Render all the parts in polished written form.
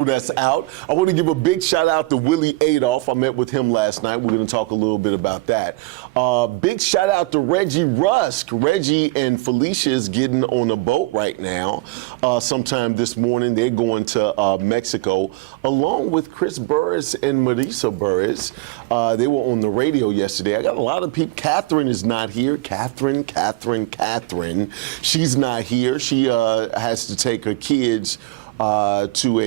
That's out. I want to give a big shout out to Willie Adolph. I met with him last night. We're going to talk a little bit about that. Big shout out to Reggie Rusk. Reggie and Felicia is getting on a boat right now. Sometime this morning, they're going to Mexico, along with Chris Burris and Marisa Burris. They were on the radio yesterday. I got a lot of people. Catherine is not here. Catherine. She's not here. She has to take her kids to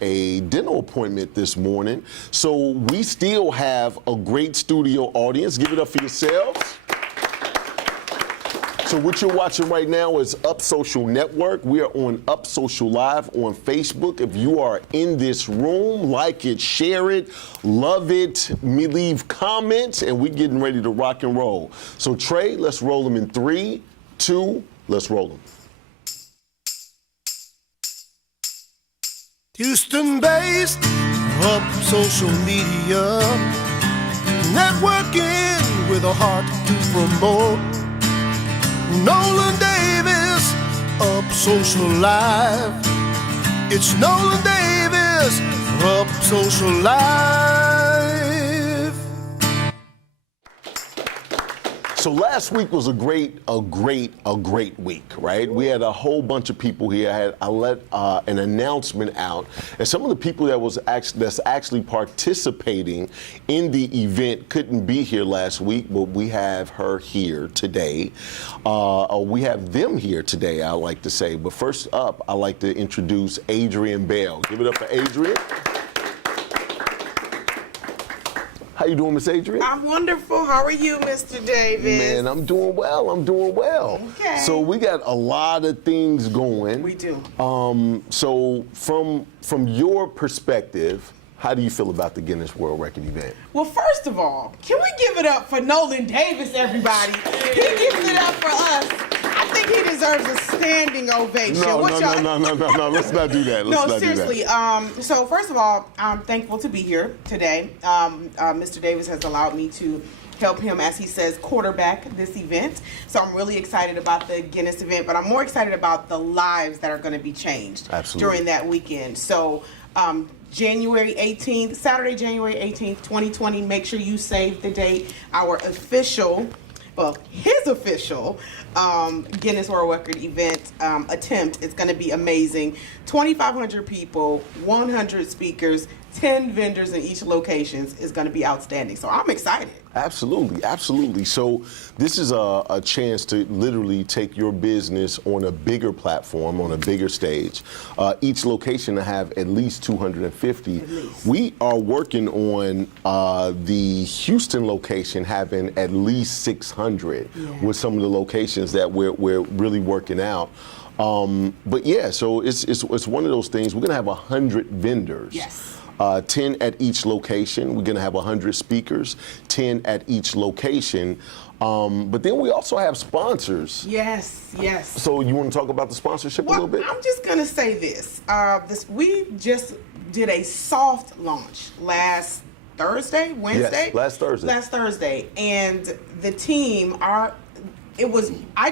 a dental appointment this morning. So we still have a great studio audience. Give it up for yourselves. So what you're watching right now is Up Social Network. We are on Up Social Live on Facebook. If you are in this room, like it, share it, love it, leave comments, and we're getting ready to rock and roll. So Trey, let's roll them in 3, 2, let's roll them. Houston-based, Up Social Media, networking with a heart to promote. Nolan Davis, Up Social Live. It's Nolan Davis, Up Social Live. So last week was a great week, right? We had a whole bunch of people here. I let an announcement out, and some of the people that's actually participating in the event couldn't be here last week, but we have her here today. We have them here today, I like to say. But first up, I like to introduce Adrian Bell. Give it up for Adrian. How you doing, Miss Adrian? I'm wonderful. How are you, Mr. Davis? Man, I'm doing well. Okay. So we got a lot of things going. We do. So from your perspective, how do you feel about the Guinness World Record event? Well, first of all, can we give it up for Nolan Davis, everybody? He gives it up for us. I think he deserves a standing ovation. No. Let's not do that. No, seriously. So first of all, I'm thankful to be here today. Mr. Davis has allowed me to help him, as he says, quarterback this event. So I'm really excited about the Guinness event, but I'm more excited about the lives that are going to be changed during that weekend. So January 18th, Saturday, January 18th, 2020, make sure you save the date. Our official, his official Guinness World Record event attempt is going to be amazing. 2,500 people, 100 speakers, 10 vendors in each location is going to be outstanding. So I'm excited. Absolutely. So this is a chance to literally take your business on a bigger platform, on a bigger stage. Each location to have at least 250. We are working on the Houston location having at least 600 with some of the locations that we're really working out. But yeah, so it's one of those things. We're gonna have 100 vendors. Yes. 10 at each location. We're going to have 100 speakers, 10 at each location. But then we also have sponsors. Yes. So you want to talk about the sponsorship a little bit? I'm just going to say this. We just did a soft launch last Thursday, Wednesday? Yes, last Thursday. And the team, I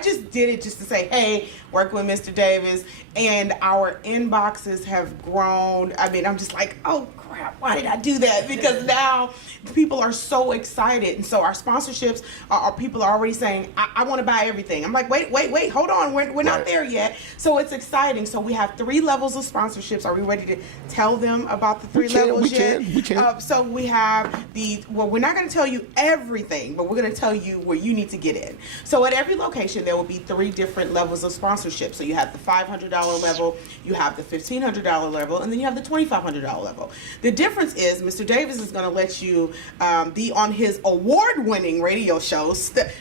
just did it just to say, hey, work with Mr. Davis, and our inboxes have grown. I mean, I'm just like, oh crap, why did I do that? Because now people are so excited, and so our sponsorships, our people are already saying, I want to buy everything. I'm like, wait, hold on, we're not there yet. So it's exciting. So we have 3 levels of sponsorships. Are we ready to tell them about the 3 levels yet? We can. So we have we're not going to tell you everything, but we're going to tell you where you need to get in. So at every location, there will be 3 different levels of sponsorship. So you have the $500 level, you have the $1,500 level, and then you have the $2,500 level. The difference is Mr. Davis is going to let you be on his award-winning radio show.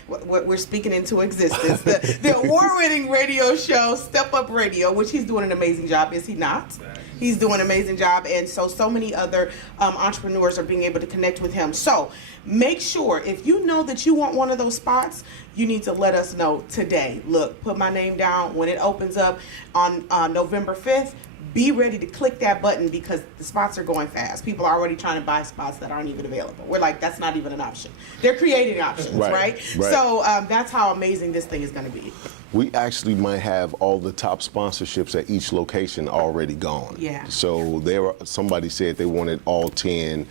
We're speaking into existence. The award-winning radio show, Step Up Radio, which he's doing an amazing job, is he not? He's doing an amazing job, and so many other entrepreneurs are being able to connect with him. So make sure, if you know that you want one of those spots, you need to let us know today. Look, put my name down. When it opens up on November 5th, be ready to click that button because the spots are going fast. People are already trying to buy spots that aren't even available. We're like, that's not even an option. They're creating options, right? So that's how amazing this thing is going to be. we actually might have all the top sponsorships at each location already gone. Yeah. So somebody said they wanted all 10.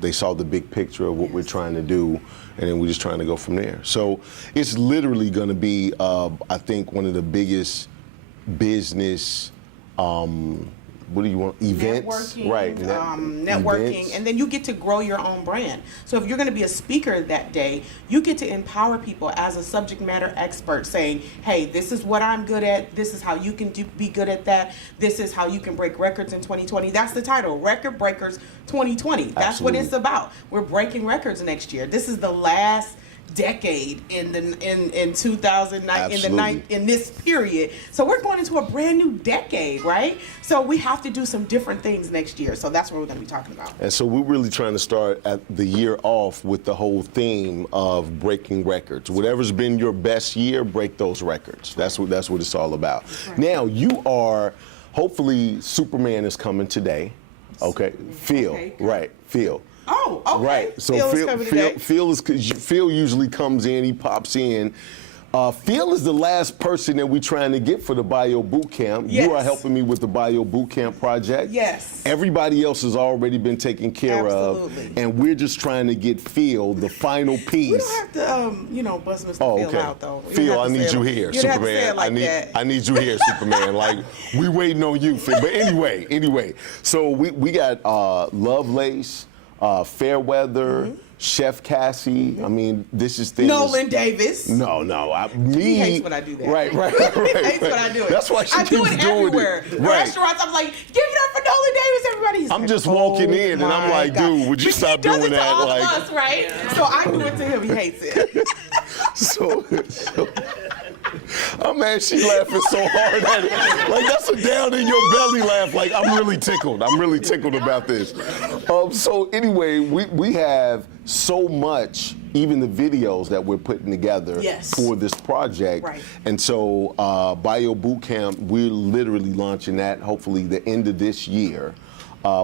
They saw the big picture of what we're trying to do, and then we're just trying to go from there. So it's literally going to be, I think, one of the biggest business, what do you want? Events, networking, right? Networking, events. and then you get to grow your own brand. So if you're going to be a speaker that day, you get to empower people as a subject matter expert, saying, "Hey, this is what I'm good at. This is how you can be good at that. This is how you can break records in 2020." That's the title, Record Breakers 2020. That's Absolutely. what it's about. We're breaking records next year. This is the last decade in 2009 in this period, so we're going into a brand new decade, right? So we have to do some different things next year, so that's what we're going to be talking about. And so we're really trying to start at the year off with the whole theme of breaking records. Whatever's been your best year, break those records. That's what it's all about. Right. Now you are, hopefully Superman is coming today. Okay, Phil, Okay, good. right, Phil. Oh, okay. Right. So Phil is coming today. Phil usually comes in, he pops in. Phil is the last person that we're trying to get for the Bio Boot Camp. Yes. You are helping me with the Bio Boot Camp project. Yes. Everybody else has already been taken care Absolutely. of, and we're just trying to get Phil, the final piece. We don't have to, bust Mr. Oh, Phil okay. out though. You Phil, don't I have to need say you it- here, you don't have to Superman. say it like that. I need you here, Superman. Like, we waiting on you, Phil. But anyway. So we got Lovelace, Fairweather, Chef Cassie. I mean, this is things. Nolan Davis. No, me. He hates when I do that. Right. He hates when I do it. That's why she I do keeps it doing everywhere. it. In Right. restaurants, I'm like, give it up for Nolan Davis, everybody. He's I'm like, just walking "Oh in and I'm my like, God." dude, would you But stop he does doing it to that? all Like, of us, right? So I do it to him. He hates it. so oh man, she laughing so hard at it. Like, that's a down in your belly laugh. Like, I'm really tickled. I'm really tickled about this. So anyway, we have so much, even the videos that we're putting together Yes. for this project. Right. And so Bio Boot Camp, we're literally launching that hopefully the end of this year.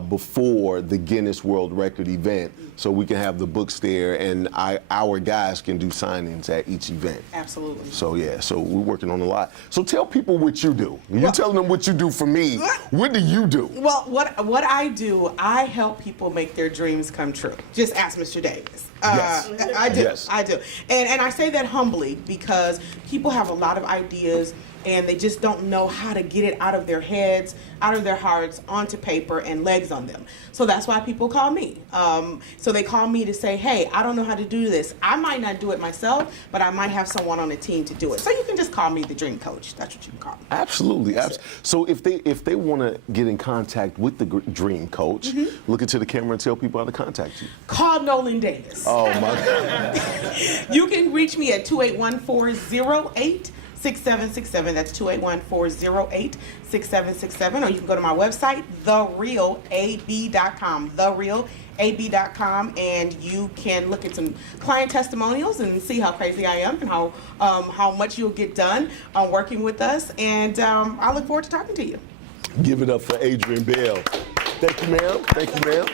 Before the Guinness World Record event, so we can have the books there, and our guys can do signings at each event. Absolutely. So yeah, so we're working on a lot. So tell people what you do. You're telling them what you do for me. What do you do? Well, what I do, I help people make their dreams come true. Just ask Mr. Davis. Yes. I do. Yes. I do. And I say that humbly because people have a lot of ideas and they just don't know how to get it out of their heads, out of their hearts, onto paper and legs on them. So that's why people call me. So they call me to say, hey, I don't know how to do this. I might not do it myself, but I might have someone on the team to do it. So you can just call me the dream coach. That's what you can call me. Absolutely. So if they want to get in contact with the Dream Coach, look into the camera and tell people how to contact you. Call Nolan Davis. Oh my God. You can reach me at 281-408-6767. That's 281-408-6767. Or you can go to my website, therealab.com. Therealab.com, and you can look at some client testimonials and see how crazy I am and how much you'll get done working with us. And I look forward to talking to you. Give it up for Adrian Bell. Thank you, ma'am. Thank you, ma'am.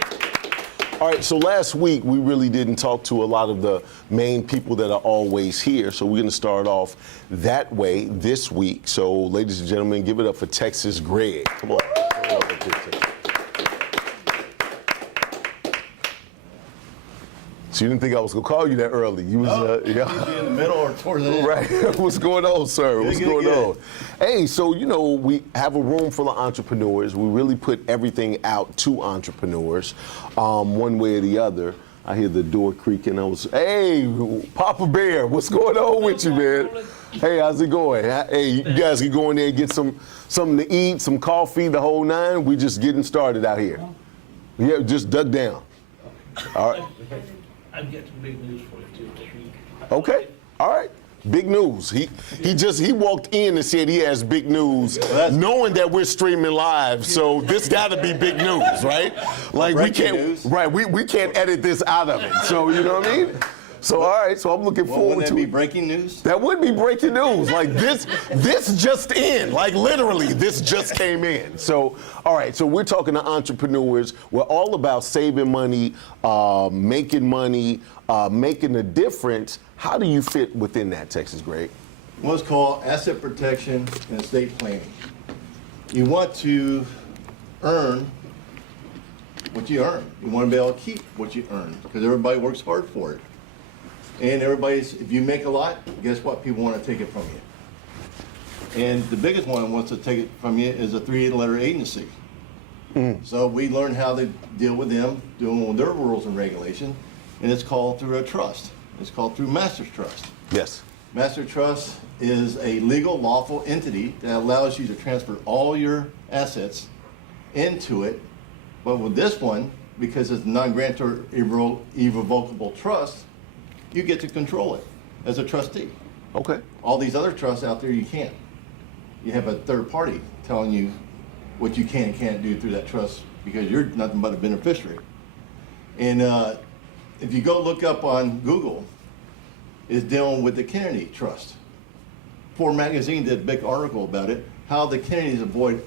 All right, so last week we really didn't talk to a lot of the main people that are always here, so we're going to start off that way this week. So, ladies and gentlemen, give it up for Texas Greg. Come on. So you didn't think I was going to call you that early. You was, Usually in the middle or towards the end. Right. What's going on, sir? What's going on? Hey, so, we have a room full of entrepreneurs. We really put everything out to entrepreneurs, one way or the other. I hear the door creaking. Hey, Papa Bear, what's going on with you, man? Hey, how's it going? Hey, you guys can go in there and get something to eat, some coffee, the whole nine. We just getting started out here. Yeah, just duck down. All right. I've got some big news for you too this week. Okay. All right. Big news. He walked in and said he has big news, knowing that we're streaming live. So this got to be big news, right? Like Breaking news. Right. We can't edit this out of it. So you know what I mean? So all right. So I'm looking forward Wouldn't to that be it. breaking news? That would be breaking news. Like this just in. Like literally, this just came in. So, all right. So we're talking to entrepreneurs. We're all about saving money, making a difference. How do you fit within that, Texas Greg? What's called asset protection and estate planning. You want to earn what you earn. You want to be able to keep what you earn because everybody works hard for it. And if you make a lot, guess what? People want to take it from you. And the biggest one that wants to take it from you is a 3-letter agency. So we learn how to deal with them, doing their rules and regulations, and it's called through a trust. It's called through Master's Trust. Yes. Master Trust is a legal, lawful entity that allows you to transfer all your assets into it. But with this one, because it's a non-grantor irrevocable trust, you get to control it as a trustee. Okay. All these other trusts out there, you can't. You have a third party telling you what you can and can't do through that trust because you're nothing but a beneficiary. And if you go look up on Google, it's dealing with the Kennedy Trust. Forbes magazine did a big article about it, how the Kennedys avoid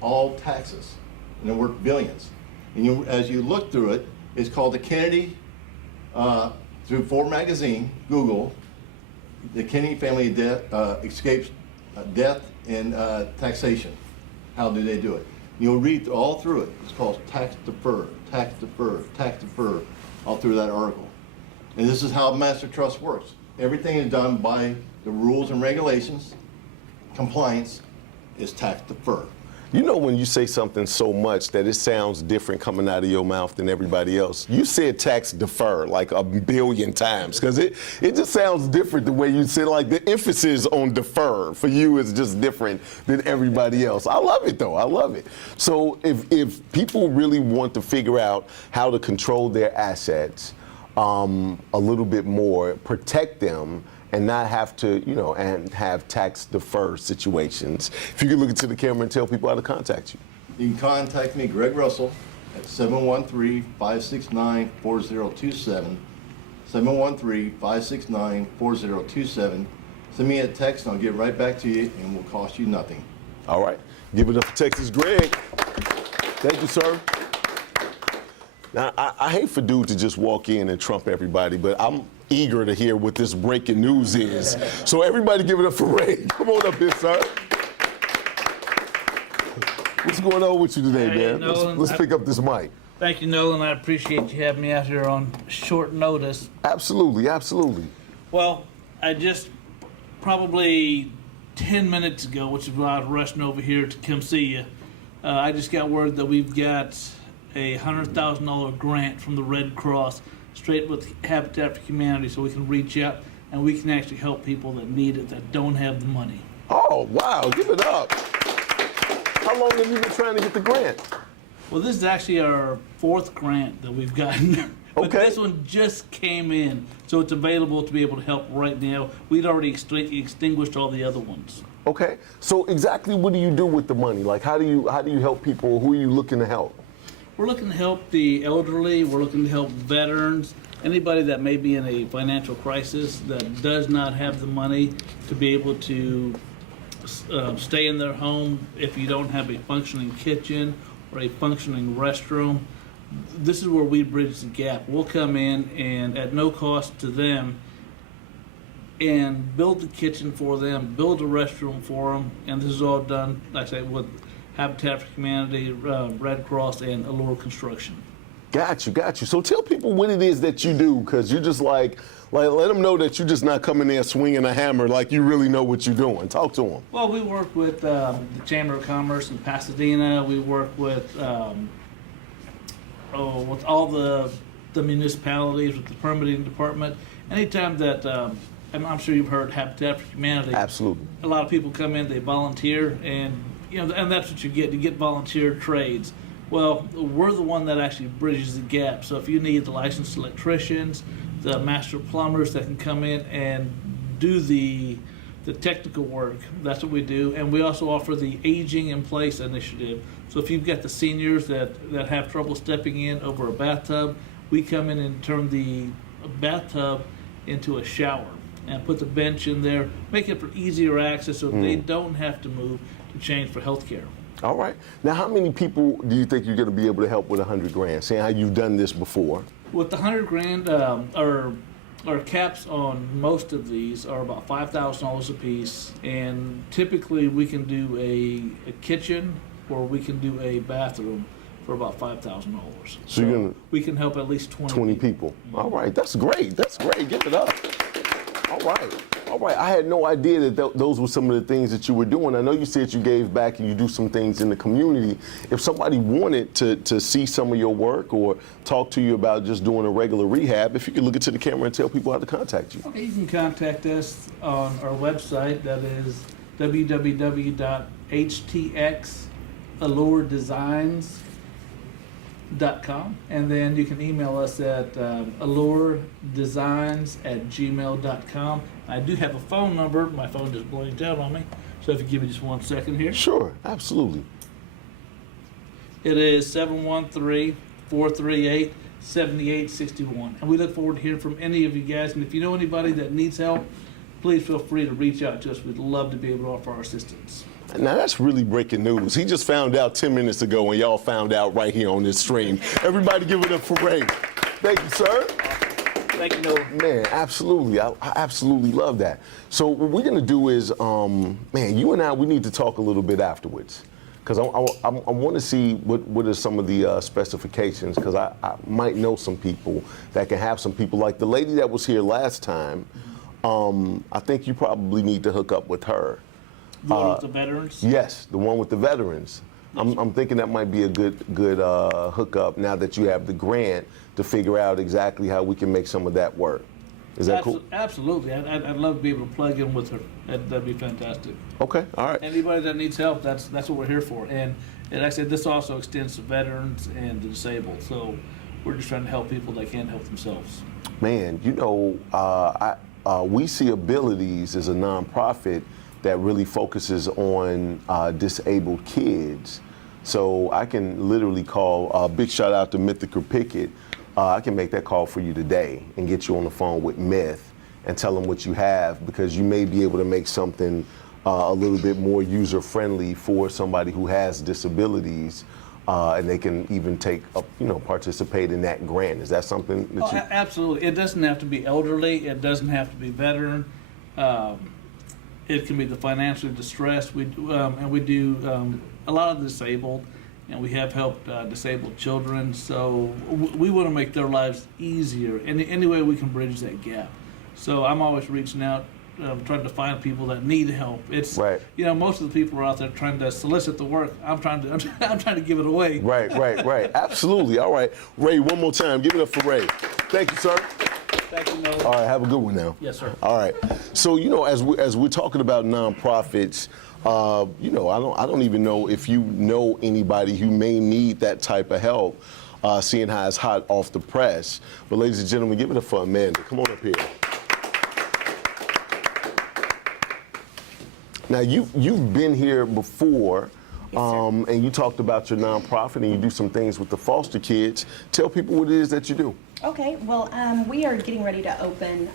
all taxes, and they're worth billions. And as you look through it, it's called the Kennedy, through Forbes magazine, Google, the Kennedy family escapes death and taxation. How do they do it? You'll read all through it. It's called tax defer, tax defer, tax defer, all through that article. And this is how Master Trust works. Everything is done by the rules and regulations. Compliance is tax defer. You know when you say something so much that it sounds different coming out of your mouth than everybody else. You said tax defer like a billion times because it just sounds different the way you say it. Like the emphasis on defer for you is just different than everybody else. I love it though. I love it. So if people really want to figure out how to control their assets a little bit more, protect them, and not have to, and have tax defer situations. If you could look into the camera and tell people how to contact you. You can contact me, Greg Russell, at 713-569-4027. 713-569-4027. Send me a text and I'll get right back to you and will cost you nothing. All right. Give it up for Texas Greg. Thank you, sir. Now, I hate for dude to just walk in and trump everybody, but I'm eager to hear what this breaking news is. So everybody give it up for Ray. Come on up here, sir. What's going on with you today, man? Nolan, Let's pick up this mic. Thank you, Nolan. I appreciate you having me out here on short notice. Absolutely, absolutely. Well, I just probably 10 minutes ago, which is why I was rushing over here to come see you, I just got word that we've got a $100,000 grant from the Red Cross straight with Habitat for Humanity so we can reach out and we can actually help people that need it, that don't have the money. Oh, wow. Give it up. How long have you been trying to get the grant? Well, this is actually our 4th grant that we've gotten. But Okay. this one just came in, so it's available to be able to help right now. We'd already extinguished all the other ones. Okay. So exactly what do you do with the money? Like, how do you help people? Who are you looking to help? We're looking to help the elderly. We're looking to help veterans, anybody that may be in a financial crisis that does not have the money to be able to stay in their home if you don't have a functioning kitchen or a functioning restroom. This is where we bridge the gap. We'll come in and at no cost to them and build the kitchen for them, build a restroom for them, and this is all done, like I say, with Habitat for Humanity, Red Cross, and Allure Construction. Got you. So tell people what it is that you do, because you're just like let them know that you're just not coming there swinging a hammer, like you really know what you're doing. Talk to them. Well, we work with the Chamber of Commerce in Pasadena. We work with all the municipalities, with the permitting department. Anytime that, I'm sure you've heard Habitat for Humanity. Absolutely. A lot of people come in, they volunteer, and and that's what you get. You get volunteer trades. Well, we're the one that actually bridges the gap. So if you need the licensed electricians, the master plumbers that can come in and do the technical work, that's what we do. And we also offer the Aging in Place initiative. So if you've got the seniors that have trouble stepping in over a bathtub, we come in and turn the bathtub into a shower and put the bench in there, make it for easier access so they don't have to move to change for health care. All right. Now, how many people do you think you're going to be able to help with $100,000? Seeing how you've done this before. With the $100,000, or our caps on most of these are about $5,000 a piece, and typically we can do a kitchen or we can do a bathroom for about $5,000. So you're gonna we can help at least 20 people. All right, that's great. That's great. Give it up. All right. All right. I had no idea that those were some of the things that you were doing. I know you said you gave back and you do some things in the community. If somebody wanted to see some of your work or talk to you about just doing a regular rehab, if you could look into the camera and tell people how to contact you. Okay, you can contact us on our website. That is www.htxalluredesigns.com, and then you can email us at alluredesigns@gmail.com. I do have a phone number. My phone just blanked out on me, so if you give me just 1 second here. Sure, absolutely. It is 713-438-7861, and we look forward to hearing from any of you guys. And if you know anybody that needs help, please feel free to reach out to us. We'd love to be able to offer our assistance. Now that's really breaking news. He just found out 10 minutes ago, and y'all found out right here on this stream. Everybody give it up for Ray. Thank you, sir. Thank you, Noah. Man, absolutely. I absolutely love that. So what we're gonna do is, man, you and I, we need to talk a little bit afterwards, because I want to see what are some of the specifications, because I might know some people that can have some people like the lady that was here last time. I think you probably need to hook up with her. The one with the veterans? Yes, the one with the veterans. I'm thinking that might be a good hookup now that you have the grant to figure out exactly how we can make some of that work. Is that cool? Absolutely. I'd love to be able to plug in with her. That'd be fantastic. Okay, all right. Anybody that needs help, that's what we're here for. And like I said, this also extends to veterans and the disabled. So we're just trying to help people that can't help themselves. Man, you know, We See Abilities is a nonprofit that really focuses on disabled kids. So I can literally call, big shout out to Mythica Pickett. I can make that call for you today and get you on the phone with Myth and tell them what you have, because you may be able to make something a little bit more user-friendly for somebody who has disabilities, and they can even take, participate in that grant. Is that something that you... Absolutely. It doesn't have to be elderly. It doesn't have to be veteran. It can be the financially distressed. We do a lot of disabled, and we have helped disabled children. So we want to make their lives easier, any way we can bridge that gap. So I'm always reaching out, trying to find people that need help. It's right. Most of the people are out there trying to solicit the work. I'm trying to give it away. Right. Absolutely. All right, Ray. One more time. Give it up for Ray. Thank you, sir. Thank you, Noah. All right, have a good one now. Yes, sir. All right. So, as we're talking about nonprofits, I don't even know if you know anybody who may need that type of help, seeing how it's hot off the press. But ladies and gentlemen, give it up for Amanda. Come on up here. Now, you've been here before, and you talked about your nonprofit, and you do some things with the foster kids. Tell people what it is that you do. Okay, well, we are getting ready to open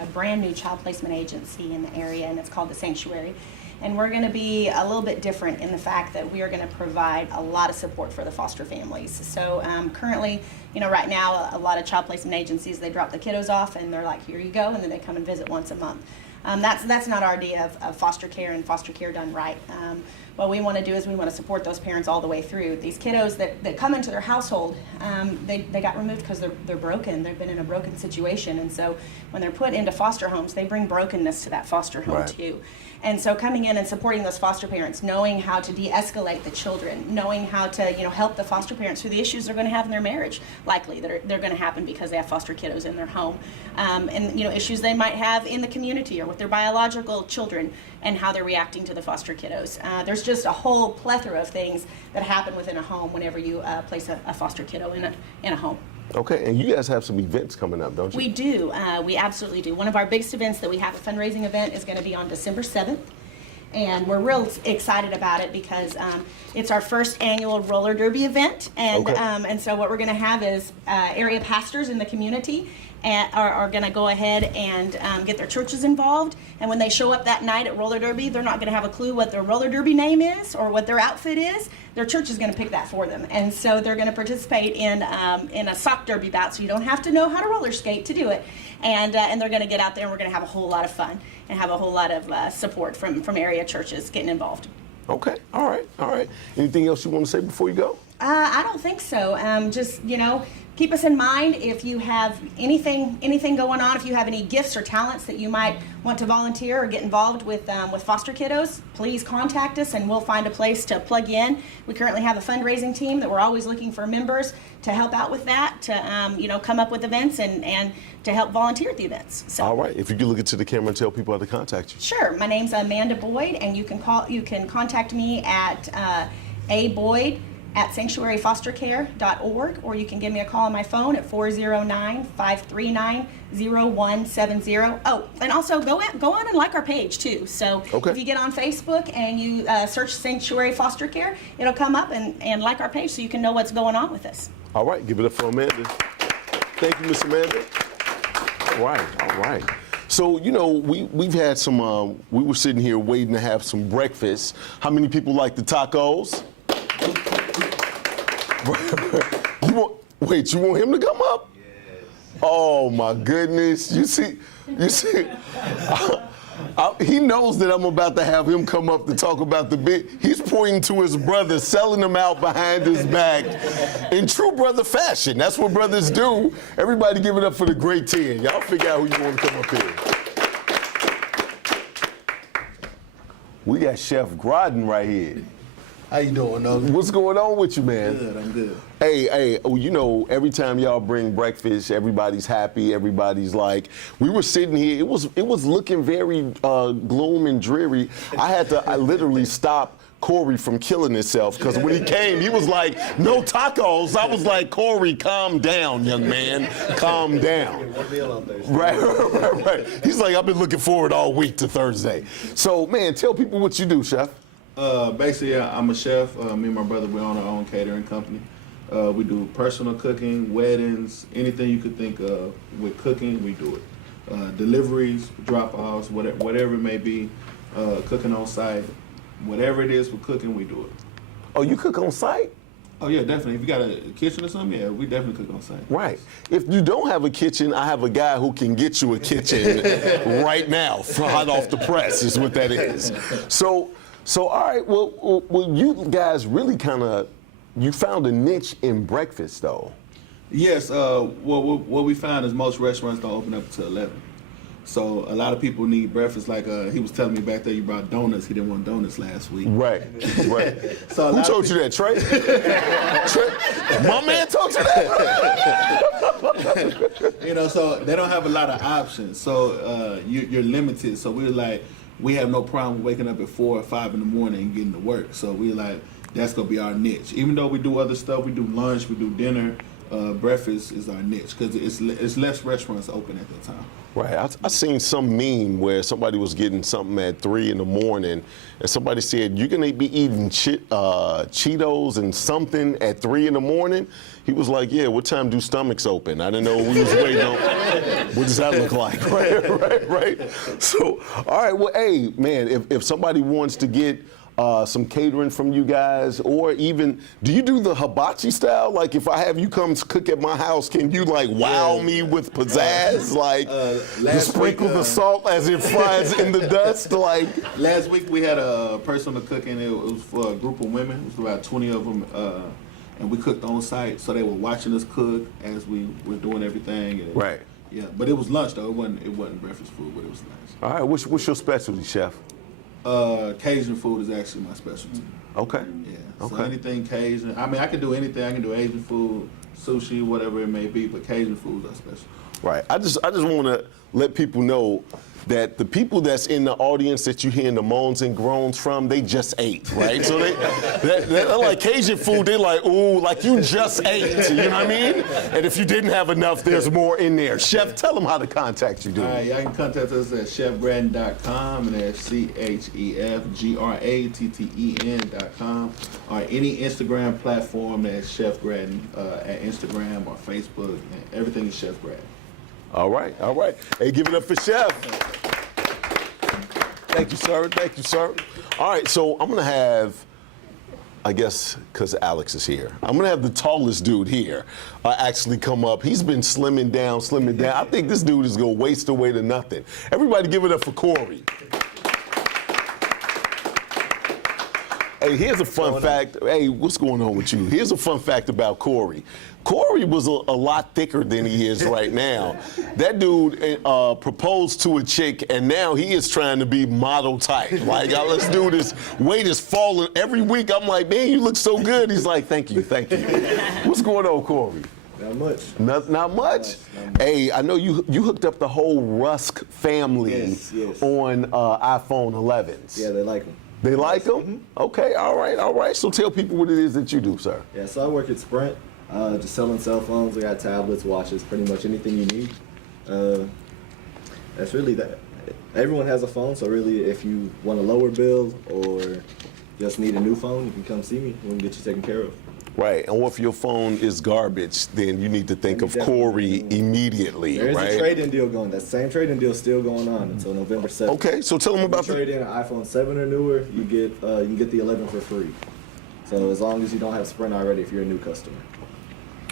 a brand new child placement agency in the area, and it's called The Sanctuary. And we're going to be a little bit different in the fact that we are going to provide a lot of support for the foster families. So currently, right now, a lot of child placement agencies, they drop the kiddos off and they're like, here you go, and then they come and visit once a month. That's not our idea of foster care and foster care done right. What we want to do is we want to support those parents all the way through. These kiddos that come into their household, they got removed because they're broken. They've been in a broken situation. And so when they're put into foster homes, they bring brokenness to that foster home too. And so coming in and supporting those foster parents, knowing how to de-escalate the children, knowing how to help the foster parents through the issues they're going to have in their marriage, likely they're going to happen because they have foster kiddos in their home, and issues they might have in the community or with their biological children and how they're reacting to the foster kiddos. There's just a whole plethora of things that happen within a home whenever you place a foster kiddo in a home. Okay, and you guys have some events coming up, don't you? We do. We absolutely do. One of our biggest events that we have, a fundraising event, is going to be on December 7th. And we're real excited about it because it's our first annual roller derby event. And, Okay. and so what we're going to have is area pastors in the community are going to go ahead and get their churches involved. And when they show up that night at roller derby, they're not going to have a clue what their roller derby name is or what their outfit is. Their church is going to pick that for them. And so they're going to participate in a sock derby bout, so you don't have to know how to roller skate to do it. And they're going to get out there, and we're going to have a whole lot of fun and have a whole lot of support from area churches getting involved. Okay. All right. Anything else you want to say before you go? I don't think so. Just, keep us in mind if you have anything going on, if you have any gifts or talents that you might want to volunteer or get involved with foster kiddos, please contact us and we'll find a place to plug in. We currently have a fundraising team that we're always looking for members to help out with that, to come up with events and to help volunteer at the events. So. All right. If you could look into the camera and tell people how to contact you. Sure. My name's Amanda Boyd, and you can contact me at aboyd@sanctuaryfostercare.org, or you can give me a call on my phone at 409-539-0170. Oh, and also go on and like our page too. So Okay. if you get on Facebook and you search Sanctuary Foster Care, it'll come up and like our page so you can know what's going on with us. All right. Give it up for Amanda. Thank you, Miss Amanda. All right. So, we've had some, we were sitting here waiting to have some breakfast. How many people like the tacos? You want him to come up? Yes. Oh my goodness. You see, he knows that I'm about to have him come up to talk about the bit. He's pointing to his brother, selling him out behind his back in true brother fashion. That's what brothers do. Everybody give it up for the great 10. Y'all figure out who you want to come up here. We got Chef Bryden right here. How you doing, Nolan? What's going on with you, man? Good, I'm good. Hey, every time y'all bring breakfast, everybody's happy. Everybody's like, we were sitting here. It was looking very gloom and dreary. I literally stop Cory from killing himself because when he came, he was like, no tacos. I was like, Cory, calm down, young man, calm down. Right. He's like, I've been looking forward all week to Thursday. So, man, tell people what you do, Chef. Basically, I'm a chef. Me and my brother, we own our own catering company. We do personal cooking, weddings, anything you could think of with cooking, we do it. Deliveries, drop-offs, whatever it may be, cooking on site, whatever it is for cooking, we do it. Oh, you cook on site? Oh yeah, definitely. If you got a kitchen or something, yeah, we definitely cook on site. Right. If you don't have a kitchen, I have a guy who can get you a kitchen right now, hot off the press is what that is. So all right, well, you guys really you found a niche in breakfast, though. Yes, what we found is most restaurants don't open up until 11. So a lot of people need breakfast. Like he was telling me back there, you brought donuts. He didn't want donuts last week. Right. So who told you that, Trey? Trey? My man told you that? So they don't have a lot of options. So you're limited. So we're like, we have no problem waking up at 4 or 5 in the morning and getting to work. So we're like, that's gonna be our niche. Even though we do other stuff, we do lunch, we do dinner, breakfast is our niche because it's less restaurants open at that time. Right. I seen some meme where somebody was getting something at 3 in the morning, and somebody said, "You're gonna be eating Cheetos and something at 3 in the morning." He was like, "Yeah. What time do stomachs open?" I didn't know we was waiting on. What does that look like? Right. So, all right. Well, hey, man, if somebody wants to get some catering from you guys, or even, do you do the hibachi style? Like, if I have you come cook at my house, can you like wow me with pizzazz? Like, sprinkle the salt as it fries in the dust? Like, last week we had a personal cooking. It was for a group of women. It was about 20 of them, and we cooked on site. So they were watching us cook as we were doing everything. And, right. Yeah, but it was lunch though. It wasn't breakfast food, but it was lunch. All right. What's your specialty, Chef? Cajun food is actually my specialty. Okay. Yeah. Okay. So anything Cajun. I mean, I can do anything. I can do Asian food, sushi, whatever it may be, but Cajun food is our specialty. Right. I just want to let people know that the people that's in the audience that you hearing the moans and groans from, they just ate, right? So they're like Cajun food, they're like, ooh, like you just ate, you know what I mean? And if you didn't have enough, there's more in there. Chef, tell them how to contact you, dude. All right, y'all can contact us at chefgratten.com, and that's CHEFGRATTEN.com, or any Instagram platform that's Chef Gratten, at Instagram or Facebook, and everything is Chef Gratten. All right. Hey, give it up for Chef. Thank you, sir. All right, so I'm gonna have, I guess, because Alex is here, I'm gonna have the tallest dude here actually come up. He's been slimming down. I think this dude is gonna waste away to nothing. Everybody give it up for Cory. Hey, here's a fun fact. Hey, what's going on with you? Here's a fun fact about Cory. Cory was a lot thicker than he is right now. That dude proposed to a chick, and now he is trying to be model type. Like, let's do this. Weight is falling every week. I'm like, man, you look so good. He's like, thank you. What's going on, Cory? Not much. Not much? Hey, I know you hooked up the whole Rusk family Yes. on iPhone 11s. Yeah, they like them. They like them? Mm-hmm. Okay, all right. So tell people what it is that you do, sir. Yeah, so I work at Sprint, just selling cell phones. We got tablets, watches, pretty much anything you need. That's really that. Everyone has a phone, so really if you want a lower bill or just need a new phone, you can come see me. We can get you taken care of. Right, and if your phone is garbage, then you need to think of Cory immediately, There is right? a trade-in deal going. That same trade-in deal is still going on until November 7th. Okay, so tell them about If you trade in an iPhone 7 or newer, you can get the 11 for free. So as long as you don't have Sprint already, if you're a new customer.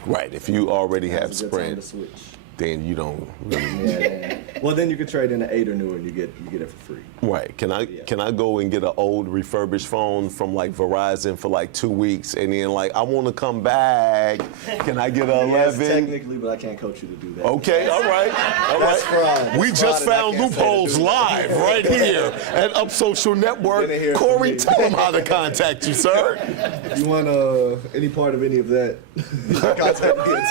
Right, if you already have It's a good time Sprint, to switch. then you don't really Yeah. Well, then you can trade in an 8 or newer, and you get it for free. Right. Can I go and get an old refurbished phone from like Verizon for like 2 weeks, and then like I want to come back? Can I get an 11? Yes, technically, but I can't coach you to do that. Okay, all right. That's fraud. We That's just fraud, and I found can't say to loopholes do that. live right here at Up Social Network. Didn't hear it Cory, from me. tell them how to contact you, sir. If you want any part of any of that, contact me at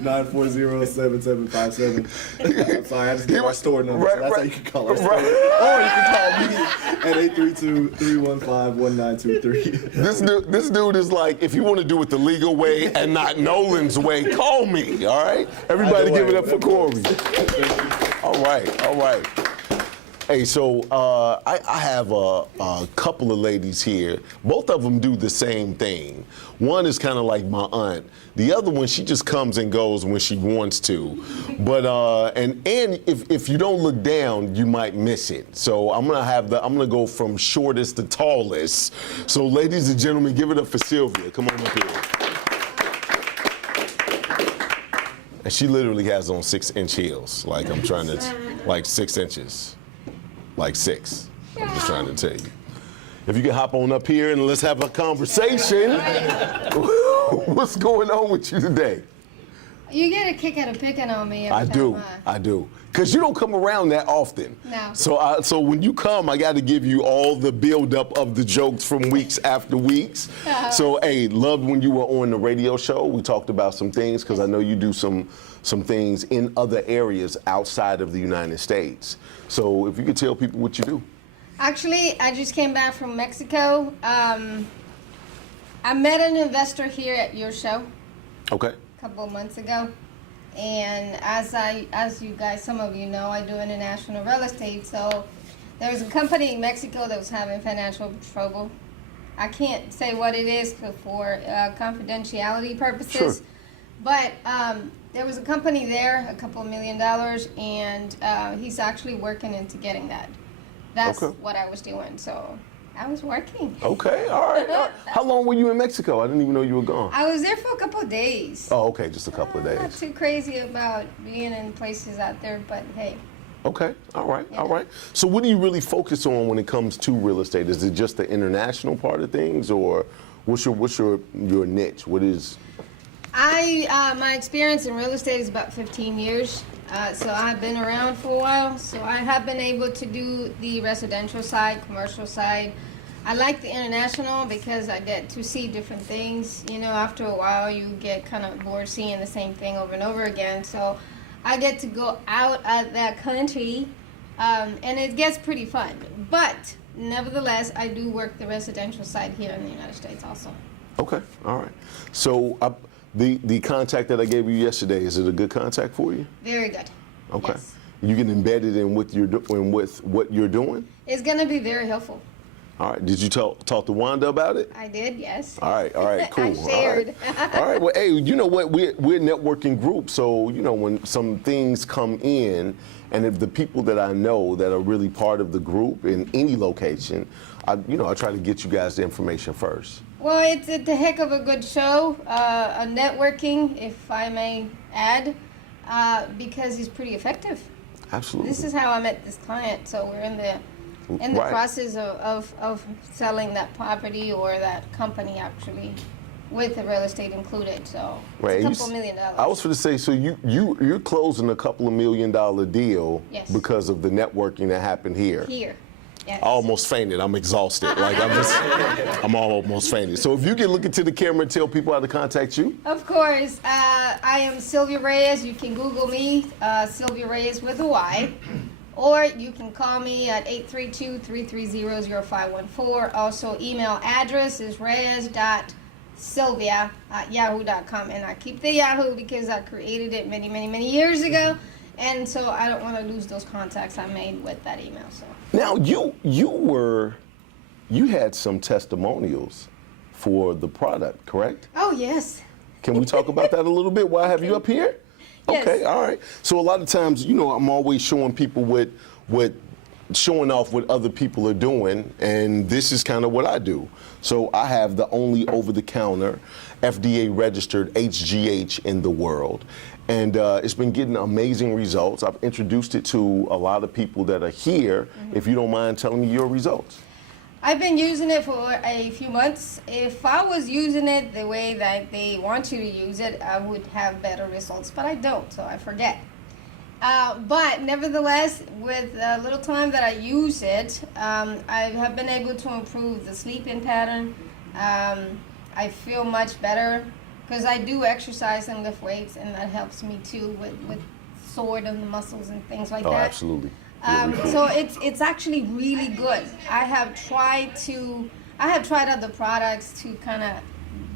281-940-7757. I'm sorry, I just gave my store number, so that's how you can call our store. Or you can call me at 832-315-1923. This dude is like, if you want to do it the legal way and not Nolan's way, call me, all right? Everybody give it up for Cory. All right. Hey, so I have a couple of ladies here. Both of them do the same thing. One is kind of like my aunt. The other one, she just comes and goes when she wants to. But and if you don't look down, you might miss it. So I'm gonna go from shortest to tallest. So ladies and gentlemen, give it up for Sylvia. Come on up here. And she literally has on 6-inch heels. Like I'm trying to, like 6 inches. Like 6. I'm just trying to tell you. If you can hop on up here and let's have a conversation. What's going on with you today? You get a kick out of picking on me every I do. Because you don't come around that often. No. So when you come, I got to give you all the build-up of the jokes from weeks after weeks. So, hey, loved when you were on the radio show. We talked about some things because I know you do some things in other areas outside of the United States. So if you could tell people what you do. Actually, I just came back from Mexico. I met an investor here at your show. Okay. A couple of months ago. And as you guys, some of you know, I do international real estate. So there was a company in Mexico that was having financial trouble. I can't say what it is for confidentiality purposes. Sure. But there was a company there, a couple of $1 million, and he's actually working into getting that. That's what I was doing. So I was working. Okay, all right. How long were you in Mexico? I didn't even know you were gone. I was there for a couple of days. Oh, okay, just a couple of days. Not too crazy about being in places out there, but hey. Okay, all right. So what do you really focus on when it comes to real estate? Is it just the international part of things, or what's your niche? What is? My experience in real estate is about 15 years. So I've been around for a while. So I have been able to do the residential side, commercial side. I like the international because I get to see different things. You know, after a while you get kind of bored seeing the same thing over and over again. So I get to go out of that country and it gets pretty fun. But nevertheless, I do work the residential side here in the United States also. Okay, all right. So the contact that I gave you yesterday, is it a good contact for you? Very good. Okay. Yes. You can embed it in with what you're doing? It's going to be very helpful. All right. Did you talk to Wanda about it? I did, yes. All right, cool. I shared. All right. All right, well, hey, you know what? We're a networking group, so, you know, when some things come in, and if the people that I know that are really part of the group in any location, I try to get you guys the information first. Well, it's a heck of a good show, a networking, if I may add, because he's pretty effective. Absolutely. This is how I met this client, so we're in the Right. process of selling that property or that company actually, with the real estate included. So Right. it's a You couple $1 million. I was going to say, so you're closing a couple of $1 million deal Yes. because of the networking that happened here. Here. Yes. I almost fainted. I'm exhausted. I'm almost fainted. So if you can look into the camera and tell people how to contact you. Of course. I am Sylvia Reyes. You can Google me, Sylvia Reyes with a Y. Or you can call me at 832-330-0514. Also, email address is reyes.sylvia@yahoo.com. And I keep the Yahoo because I created it many, many, many years ago. And so I don't want to lose those contacts I made with that email. So Now, you had some testimonials for the product, correct? Oh, yes. Can we talk about that a little bit while I have you up here? Yes. Okay, all right. So a lot of times, I'm always showing people showing off what other people are doing, and this is kind of what I do. So I have the only over-the-counter FDA-registered HGH in the world. And it's been getting amazing results. I've introduced it to a lot of people that are here. If you don't mind telling me your results. I've been using it for a few months. If I was using it the way that they want you to use it, I would have better results, but I don't, so I forget. But nevertheless, with a little time that I use it, I have been able to improve the sleeping pattern. I feel much better because I do exercise and lift weights, and that helps me too with sore in the muscles and things like that. Oh, absolutely. So it's actually really good. I have tried other products to kind of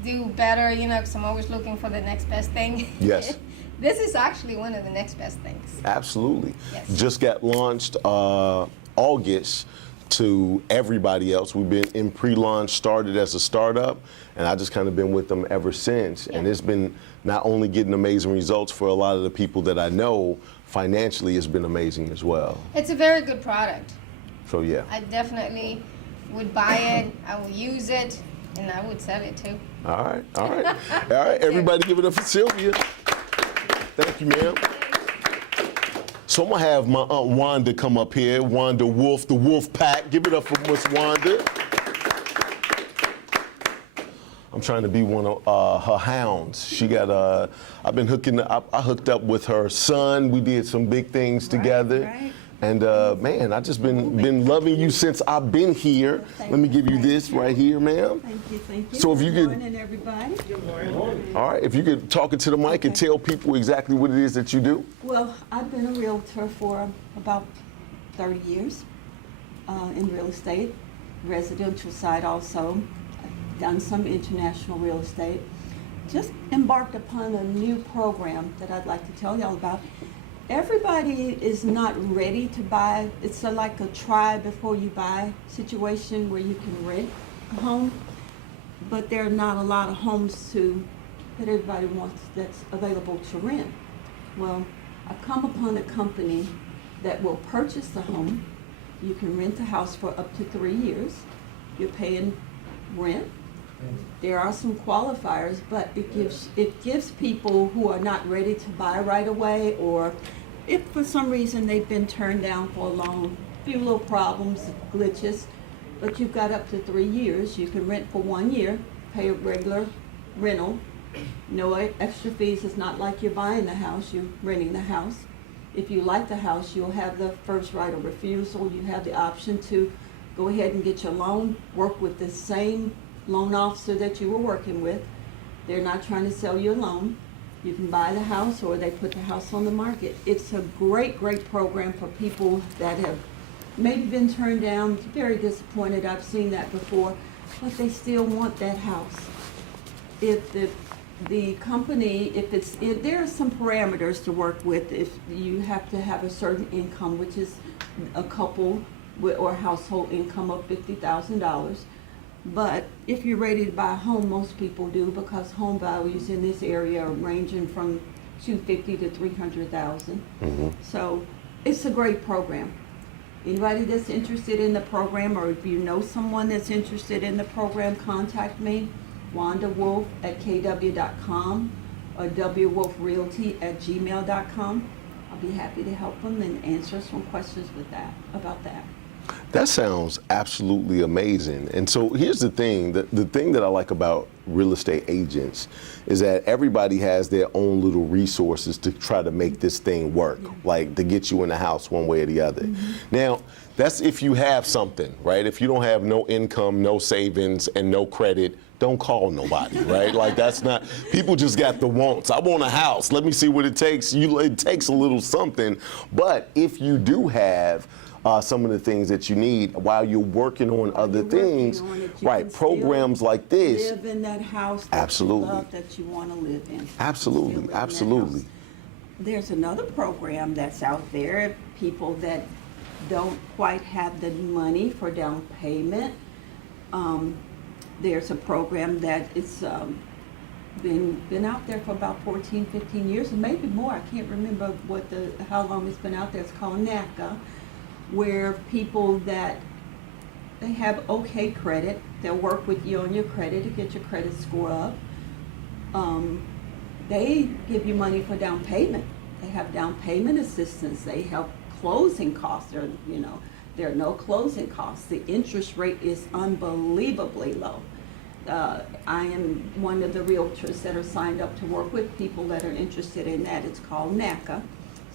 do better, because I'm always looking for the next best thing. Yes. This is actually one of the next best things. Absolutely. Yes. Just got launched August to everybody else. We've been in pre-launch, started as a startup, and I just kind of been with them ever since. Yeah. And it's been not only getting amazing results for a lot of the people that I know, financially it's been amazing as well. It's a very good product. So yeah. I definitely would buy it, I will use it, and I would sell it too. All right. All right. Everybody give it up for Sylvia. Thank you, ma'am. So I'm gonna have my Aunt Wanda come up here. Wanda Wolf, the Wolf Pack. Give it up for Miss Wanda. I'm trying to be one of her hounds. She got I've been I hooked up with her son. We did some big things together. Right. And man, I just been loving you since I've been here. Thank Let me give you you. this right here, ma'am. Thank you, thank you. So if you Good could- morning, everybody. All right, if you could talk into the mic and Okay. tell people exactly what it is that you do. Well, I've been a realtor for about 30 years in real estate, residential side also. I've done some international real estate. Just embarked upon a new program that I'd like to tell y'all about. Everybody is not ready to buy. It's like a try before you buy situation where you can rent a home, but there are not a lot of homes that everybody wants that's available to rent. Well, I've come upon a company that will purchase the home. You can rent the house for up to 3 years. You're paying rent. There are some qualifiers, but it gives people who are not ready to buy right away, or if for some reason they've been turned down for a few little problems, glitches, but you've got up to 3 years. You can rent for 1 year, pay a regular rental, no extra fees. It's not like you're buying the house, you're renting the house. If you like the house, you'll have the first right of refusal. You have the option to go ahead and get your loan, work with the same loan officer that you were working with. They're not trying to sell you a loan. You can buy the house or they put the house on the market. It's a great, great program for people that have maybe been turned down, very disappointed. I've seen that before, but they still want that house. If the company, if there are some parameters to work with. If you have to have a certain income, which is a couple or household income of $50,000. But if you're ready to buy a home, most people do, because home values in this area are ranging from $250,000 to $300,000. So it's a great program. Anybody that's interested in the program, or if you know someone that's interested in the program, contact me, Wanda Wolf at kw.com or wwolfrealty@gmail.com. I'll be happy to help them and answer some questions about that. That sounds absolutely amazing. And so here's the thing, the thing that I like about real estate agents is that everybody has their own little resources to try to make this thing work, like to get you in the house one way or the other. Now, that's if you have something, right? If you don't have no income, no savings, and no credit, don't call nobody, right? Like that's not, people just got the wants. I want a house. Let me see what it takes. It takes a little something. But if you do have some of the things that you need while you're working on other things, right? Programs like this. Live in that house that Absolutely. you love, that you want to live in. Absolutely, Still live in that absolutely. house. There's another program that's out there, people that don't quite have the money for down payment. There's a program that it's been out there for about 14, 15 years, and maybe more. I can't remember how long it's been out there. It's called NACA, where people that they have okay credit, they'll work with you on your credit to get your credit score up. They give you money for down payment. They have down payment assistance. They help closing costs. There are no closing costs. The interest rate is unbelievably low. I am one of the realtors that are signed up to work with people that are interested in that. It's called NACA.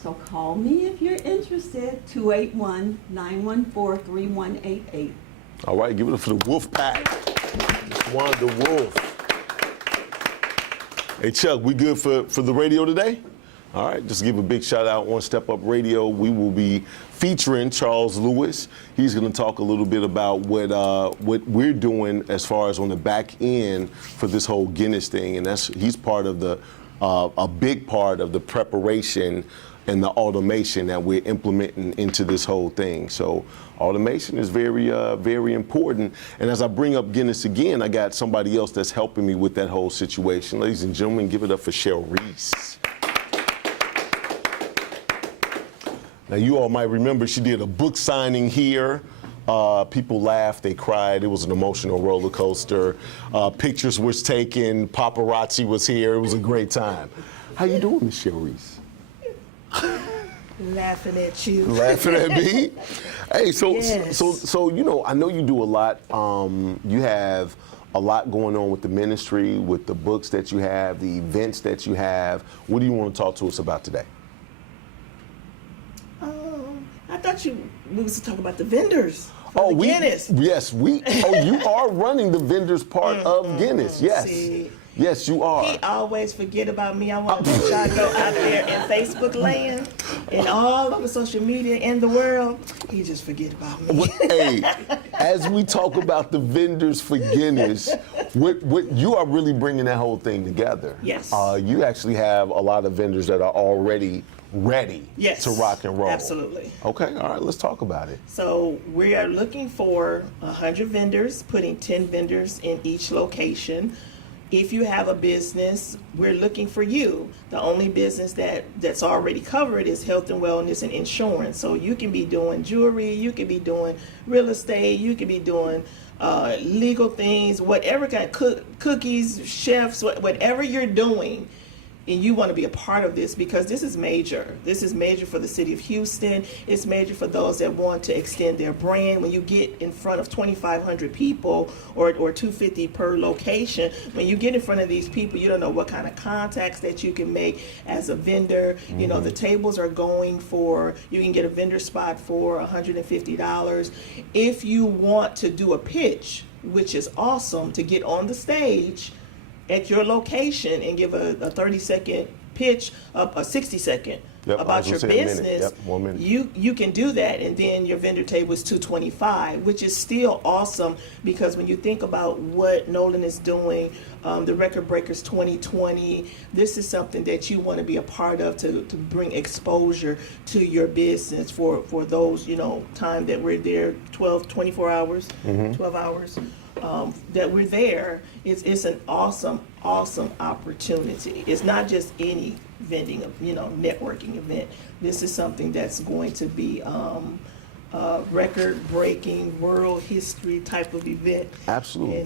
So call me if you're interested, 281-914-3188. All right, give it up for the Wolf Pack. Wanda Wolf. Hey Chuck, we good for the radio today? All right, just give a big shout out on Step Up Radio. We will be featuring Charles Lewis. He's going to talk a little bit about what we're doing as far as on the back end for this whole Guinness thing, and he's part of a big part of the preparation and the automation that we're implementing into this whole thing. So automation is very, very important. And as I bring up Guinness again, I got somebody else that's helping me with that whole situation. Ladies and gentlemen, give it up for Sheree. Now, you all might remember she did a book signing here. People laughed, they cried. It was an emotional roller coaster. Pictures was taken. Paparazzi was here. It was a great time. How you doing, Miss Sheree? Laughing at you. Laughing at me? Hey, so Yes. I know you do a lot. You have a lot going on with the ministry, with the books that you have, the events that you have. What do you want to talk to us about today? I thought we was talking about the vendors. For the Guinness. Yes, you are running the vendors part of Guinness. Yes. See, Yes, you are. he always forget about me. I want to let y'all go out there in Facebook land and all over social media in the world. He just forget about me. Hey, as we talk about the vendors for Guinness, what you are really bringing that whole thing together. Yes. You actually have a lot of vendors that are already ready Yes, to rock and roll. absolutely. Okay, all right, let's talk about it. So we are looking for 100 vendors, putting 10 vendors in each location. If you have a business, we're looking for you. The only business that's already covered is health and wellness and insurance. So you can be doing jewelry, you can be doing real estate, you can be doing legal things, whatever kind of cookies, chefs, whatever you're doing. And you want to be a part of this because this is major. This is major for the city of Houston. It's major for those that want to extend their brand. When you get in front of 2,500 people or 250 per location, when you get in front of these people, you don't know what kind of contacts that you can make as a vendor. You know, the tables are going for, you can get a vendor spot for $150. If you want to do a pitch, which is awesome, to get on the stage, at your location and give a 30-second pitch, a 60-second Yep, I about was your gonna say a minute. business, Yep, 1 minute. you can do that, and then your vendor table is $225, which is still awesome, because when you think about what Nolan is doing, the Record Breakers 2020, this is something that you want to be a part of to bring exposure to your business for those, time that we're there, 24 hours, 12 hours. That we're there. It's an awesome opportunity. It's not just any vending, networking event. This is something that's going to be a record-breaking, world history type of event. Absolutely.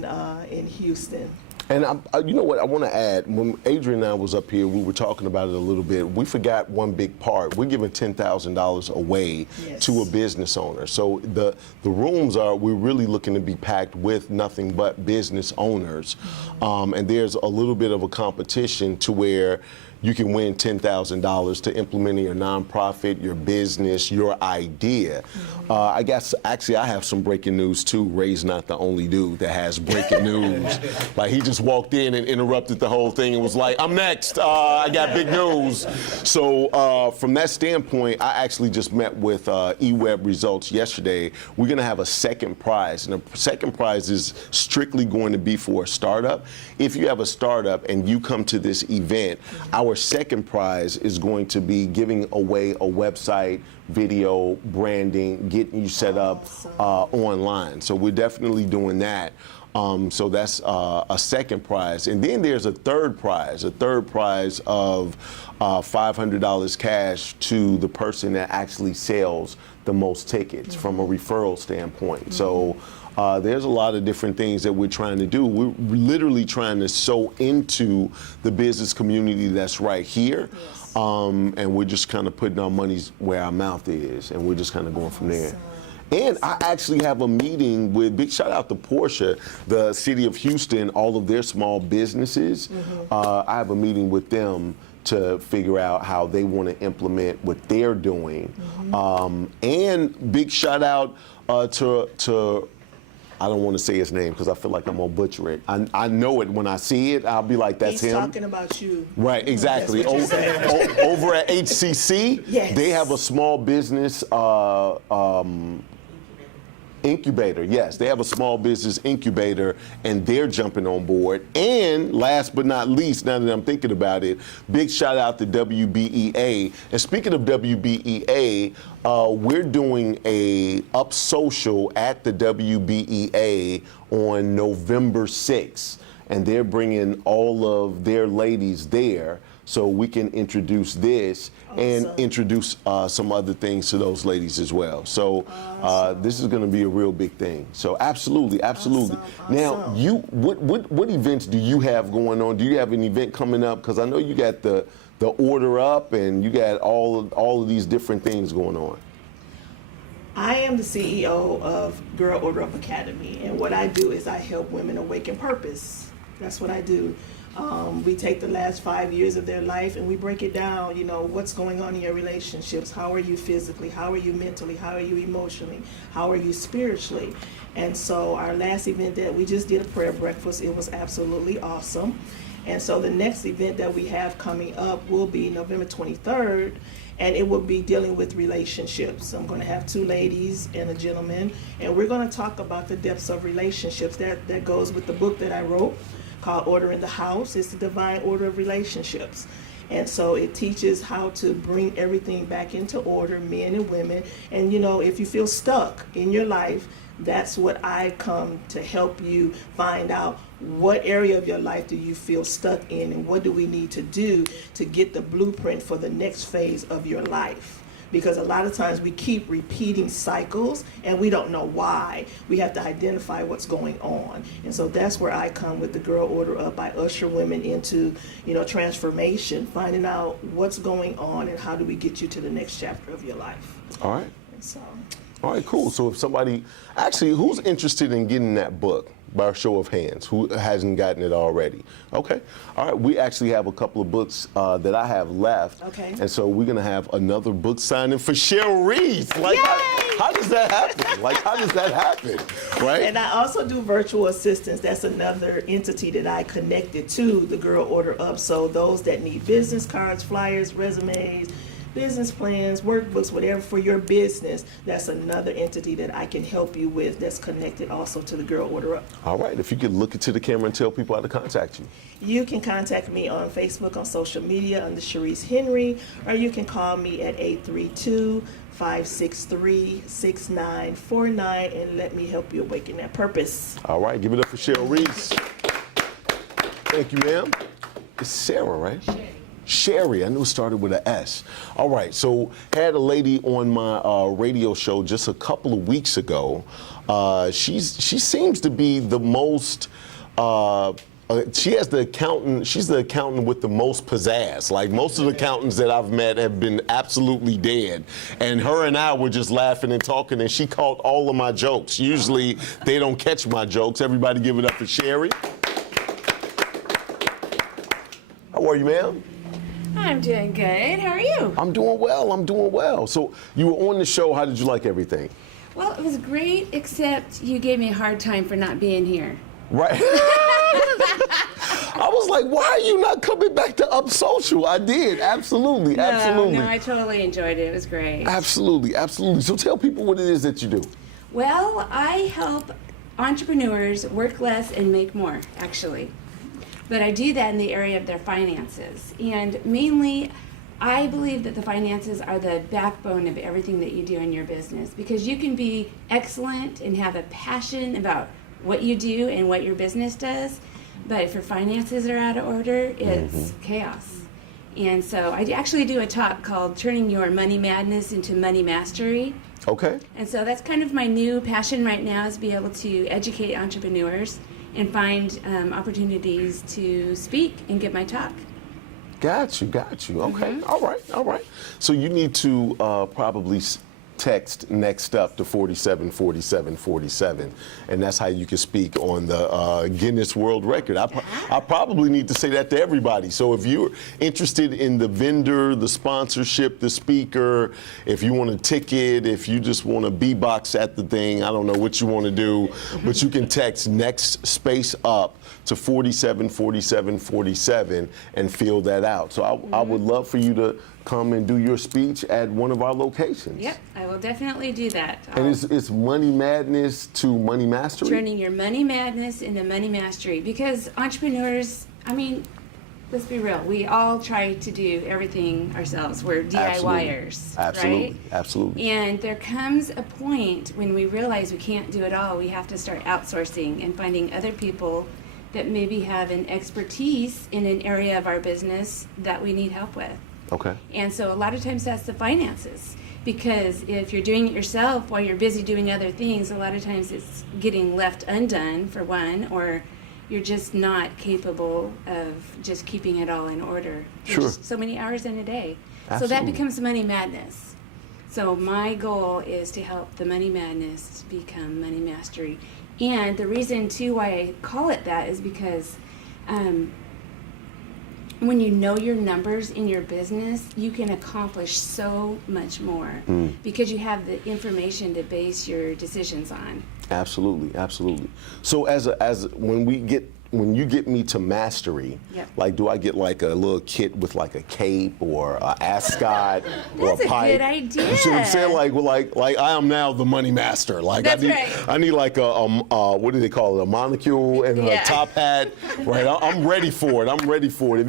In Houston. And you know what I want to add, when Adrian and I was up here, we were talking about it a little bit. We forgot one big part. We're giving $10,000 away to a business owner. So the rooms we're really looking to be packed with nothing but business owners. And there's a little bit of a competition to where you can win $10,000 to implement your nonprofit, your business, your idea. I guess actually I have some breaking news too. Ray's not the only dude that has breaking news. Like, he just walked in and interrupted the whole thing and was like, "I'm next. I got big news." So from that standpoint, I actually just met with eWeb Results yesterday. We're gonna have a second prize, and the second prize is strictly going to be for a startup. If you have a startup and you come to this event, our second prize is going to be giving away a website, video, branding, getting you set up online. So we're definitely doing that. So that's a second prize. And then there's a third prize of $500 cash to the person that actually sells the most tickets from a referral standpoint. So there's a lot of different things that we're trying to do. We're literally trying to sow into the business community that's right here. And we're just kind of putting our money where our mouth is, and we're just kind of going from there. And I actually have a meeting with, big shout out to Portia, the city of Houston, all of their small businesses. I have a meeting with them to figure out how they want to implement what they're doing. And big shout out to I don't want to say his name because I feel like I'm gonna butcher it. I know it when I see it. I'll be like, "That's He's him." talking about you. Right, exactly. That's what you're saying. Over at HCC, Yes. they have a small business incubator. Yes, they have a small business incubator, and they're jumping on board. And last but not least, now that I'm thinking about it, big shout out to WBEA. And speaking of WBEA, we're doing a Up Social at the WBEA on November 6th. And they're bringing all of their ladies there so we can introduce this and introduce some other things to those ladies as well. So this is going to be a real big thing. So absolutely. Now, what events do you have going on? Do you have an event coming up? Because I know you got the Order Up, and you got all of these different things going on. I am the CEO of Girl Order Up Academy, and what I do is I help women awaken purpose. That's what I do. We take the last 5 years of their life and we break it down, what's going on in your relationships. How are you physically? How are you mentally? How are you emotionally? How are you spiritually? And so our last event that we just did, a prayer breakfast, it was absolutely awesome. And so the next event that we have coming up will be November 23rd, and it will be dealing with relationships. I'm going to have 2 ladies and a gentleman, and we're going to talk about the depths of relationships. That goes with the book that I wrote called Order in the House. It's the divine order of relationships. And so it teaches how to bring everything back into order, men and women. And if you feel stuck in your life, that's what I come to help you find out. What area of your life do you feel stuck in, and what do we need to do to get the blueprint for the next phase of your life? Because a lot of times we keep repeating cycles and we don't know why. We have to identify what's going on. And so that's where I come with the Girl Order Up. I usher women into, transformation, finding out what's going on and how do we get you to the next chapter of your life. All right. And so. All right, cool. So if somebody, actually, who's interested in getting that book? by a show of hands, who hasn't gotten it already? Okay. All right. We actually have a couple of books that I have left. Okay. And so we're going to have another book signing for Sheree. Like, how does that happen? Like, how does that happen? Right? And I also do virtual assistants. That's another entity that I connected to the Girl Order Up. So those that need business cards, flyers, resumes, business plans, workbooks, whatever for your business, that's another entity that I can help you with that's connected also to the Girl Order Up. All right. If you could look into the camera and tell people how to contact you. You can contact me on Facebook, on social media under Sharice Henry, or you can call me at 832-563-6949 and let me help you awaken that purpose. All right. Give it up for Sheree. Thank you, ma'am. It's Sarah, right? Sheree, I knew it started with an S. All right, so had a lady on my radio show just a couple of weeks ago. She seems to be the most. She's the accountant with the most pizzazz. Like most of the accountants that I've met have been absolutely dead. And her and I were just laughing and talking, and she caught all of my jokes. Usually they don't catch my jokes. Everybody give it up for Sheree. How are you, ma'am? I'm doing good. How are you? I'm doing well. So you were on the show. How did you like everything? Well, it was great, except you gave me a hard time for not being here. Right. I was like, why are you not coming back to Up Social? I did. Absolutely. No, I totally enjoyed it. It was great. Absolutely. So tell people what it is that you do. Well, I help entrepreneurs work less and make more, actually. But I do that in the area of their finances. And mainly, I believe that the finances are the backbone of everything that you do in your business, because you can be excellent and have a passion about what you do and what your business does, but if your finances are out of order, it's chaos. And so I actually do a talk called Turning Your Money Madness into Money Mastery. Okay. And so that's kind of my new passion right now, is be able to educate entrepreneurs and find opportunities to speak and give my talk. Got you. Okay. All right. So you need to probably text next up to 474747, and that's how you can speak on the Guinness World Record. I probably need to say that to everybody. So if you're interested in the vendor, the sponsorship, the speaker, if you want a ticket, if you just want to B-box at the thing, I don't know what you want to do, but you can text next space up to 474747 and fill that out. So I would love for you to come and do your speech at one of our locations. Yep, I will definitely do that. And it's Money Madness to Money Mastery? Turning your money madness into money mastery. Because entrepreneurs, I mean, let's be real, we all try to do everything ourselves. We're DIYers, right? Absolutely. And there comes a point when we realize we can't do it all. We have to start outsourcing and finding other people that maybe have an expertise in an area of our business that we need help with. Okay. And so a lot of times that's the finances, because if you're doing it yourself while you're busy doing other things, a lot of times it's getting left undone, for one, or you're just not capable of just keeping it all in order. Sure. There's so many hours in a day. Absolutely. So that becomes money madness. So my goal is to help the money madness become money mastery. And the reason too why I call it that is because when you know your numbers in your business, you can accomplish so much more because you have the information to base your decisions on. Absolutely. So as when you get me to mastery, Yep. like, do I get like a little kit with like a cape or an ascot or That's a a pipe? good idea. You see what I'm saying? Like I am now the money master. Like That's right. I need like a what do they call it? A monocule and a top hat. Right. I'm ready for it. If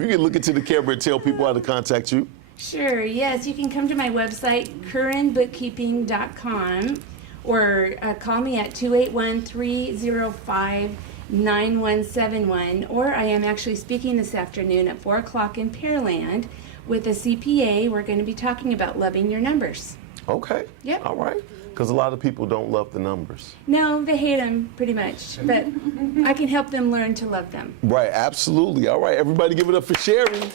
you can look into the camera and tell people how to contact you. Sure, yes. You can come to my website, curranbookkeeping.com, or call me at 281-305-9171. Or I am actually speaking this afternoon at 4 o'clock in Pearland with a CPA. We're going to be talking about loving your numbers. Okay. Yep. All right. Because a lot of people don't love the numbers. No, they hate them pretty much, but I can help them learn to love them. Right, absolutely. All right, everybody give it up for Sheree.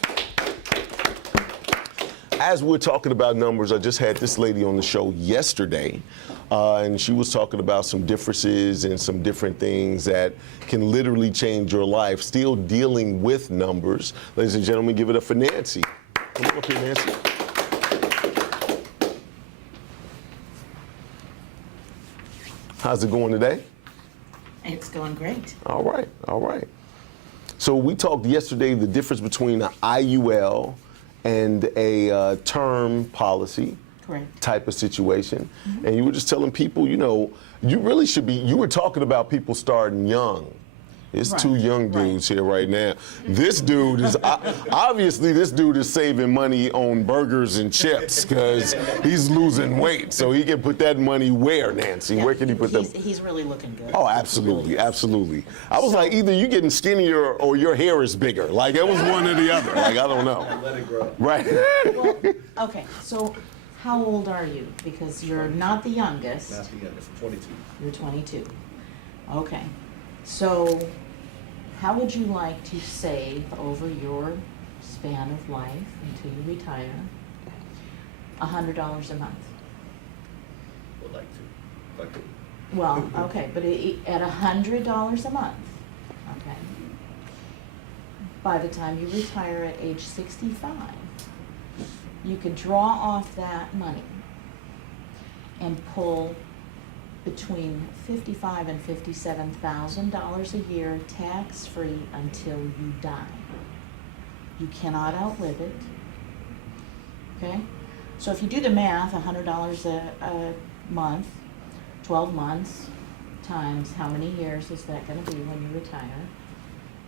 as we're talking about numbers, I just had this lady on the show yesterday, and she was talking about some differences and some different things that can literally change your life, still dealing with numbers. Ladies and gentlemen, give it up for Nancy. Come on up here, Nancy. How's it going today? It's going great. All right, all right. So we talked yesterday the difference between an IUL and a term policy Correct. type of situation. And you were just telling people, you know, you really should be, you were talking about people starting young. It's Right, two young dudes here right now. This dude is, obviously this dude is saving money on burgers and chips because he's losing weight. So he can put that money where, Nancy? Yeah, Where can he put that? He's really looking good. Oh, absolutely, absolutely. I was like, either you getting skinnier or your hair is bigger. Like, it was one or the other. Like, I don't know. Let it grow. Right. Well, okay, so how old are you? Because you're not the youngest. Not the youngest, 22. You're 22. Okay. So how would you like to save over your span of life until you retire $100 a month? Would like to. Like to. Well, okay, but at $100 a month, okay, by the time you retire at age 65, you could draw off that money and pull between $55,000 and $57,000 a year tax-free until you die. You cannot outlive it, okay? So if you do the math, $100 a month, 12 months times how many years is that going to be when you retire?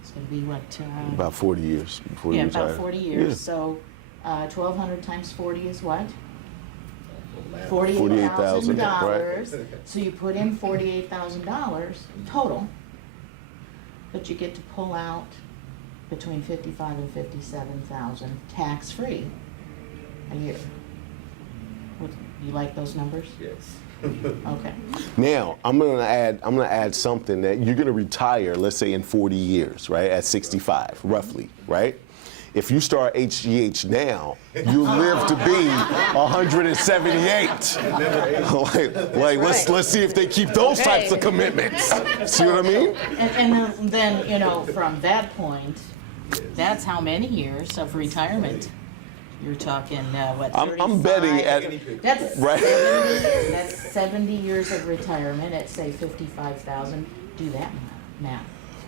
It's going to be what? About 40 years before yeah, you retire. about 40 years. Yeah. So 1,200 times 40 is what? $48,000, $48,000. So you put in $48,000 total, but you get to pull out between $55,000 and $57,000 tax-free a year. You like those numbers? Yes. Okay. Now, I'm gonna add something that you're gonna retire, let's say in 40 years, right? At 65, roughly, right? If you start HGH now, you live to be 178. like let's see if they keep those types of commitments. See what I mean? And then, you know, from that point, that's how many years of retirement? You're talking, what, 35? I'm betting at, That's right? 70, that's 70 years of retirement at, say, $55,000. Do that math.